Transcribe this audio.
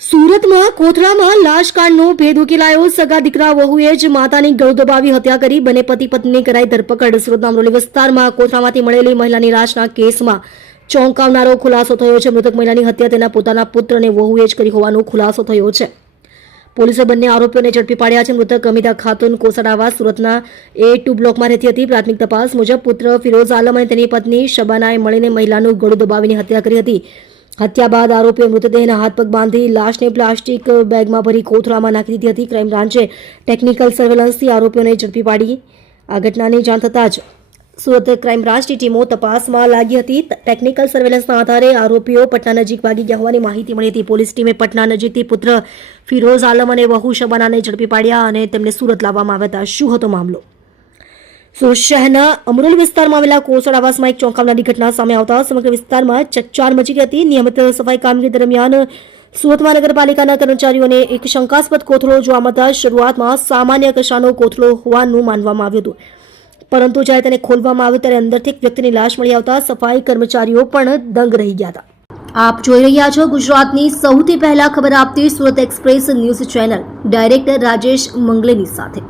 સુરતમાં કોથળામાં લાશકાંડનો ભેદ ઉકેલાયો. સગા દીકરા વહુએ જ માતાની ગળું દબાવી હત્યા કરી. બંને પતિ પત્નીની કરાઈ ધરપકડ. સુરતના અમરોલી વિસ્તારમાં કોથળામાંથી મળેલી મહિલાની લાશના કેસમાં ચોંકાવનારો ખુલાસો થયો છે. મૃતક મહિલાની હત્યા તેના પોતાના પુત્ર અને વહુએ જ કરી હોવાનો ખુલાસો થયો છે. પોલીસે બંને આરોપીઓને ઝડપી પાડ્યા છે. મૃતક અમિતા ખાતુન કોસડાવા સુરતના A2 બ્લોકમાં રહેતી હતી. પ્રાથમિક તપાસ મુજબ પુત્ર ફિરોઝ આલમ અને તેની પત્ની શબાનાએ મળીને મહિલાનું ગળું દબાવીને હત્યા કરી હતી. હત્યા બાદ આરોપીએ મૃતદેહના હાથ પગ બાંધી લાશને પ્લાસ્ટિક બેગમાં ભરી કોથળામાં નાખી દીધી હતી. ક્રાઇમ બ્રાન્ચે ટેકનિકલ સર્વેલન્સથી આરોપીઓને ઝડપી પાડી. આ ઘટનાની જાણ થતાં જ સુરત ક્રાઇમ બ્રાન્ચની ટીમો તપાસમાં લાગી હતી. ટેકનિકલ સર્વેલન્સના આધારે આરોપીઓ પટના નજીક ભાગી ગયા હોવાની માહિતી મળી હતી. પોલીસ ટીમે પટના નજીકથી પુત્ર ફિરોઝ આલમ અને વહુ શબાનાને ઝડપી પાડ્યા અને તેમને સુરત લાવવામાં આવ્યા હતા. શું હતો મામલો? સુરત શહેરના અમરોલી વિસ્તારમાં આવેલા કોસડ આવાસમાં એક ચોંકાવનારી ઘટના સામે આવતા સમગ્ર વિસ્તારમાં ચકચાર મચી ગઈ હતી. નિયમિત સફાઈ કામગીરી દરમિયાન સુરત મહાનગરપાલિકાના કર્મચારીઓને એક શંકાસ્પદ કોથળો જોવા મળતા શરૂઆતમાં સામાન્ય કક્ષાનો કોથળો હોવાનું માનવામાં આવ્યું હતું. પરંતુ જ્યારે તેને ખોલવામાં આવ્યું ત્યારે અંદરથી એક વ્યક્તિની લાશ મળી આવતા સફાઈ કર્મચારીઓ પણ દંગ રહી ગયા હતા. આપ જોઈ રહ્યા છો ગુજરાતની સૌથી પહેલા ખબર આપતી Surat express news channel director Rajesh મંગલેની સાથે.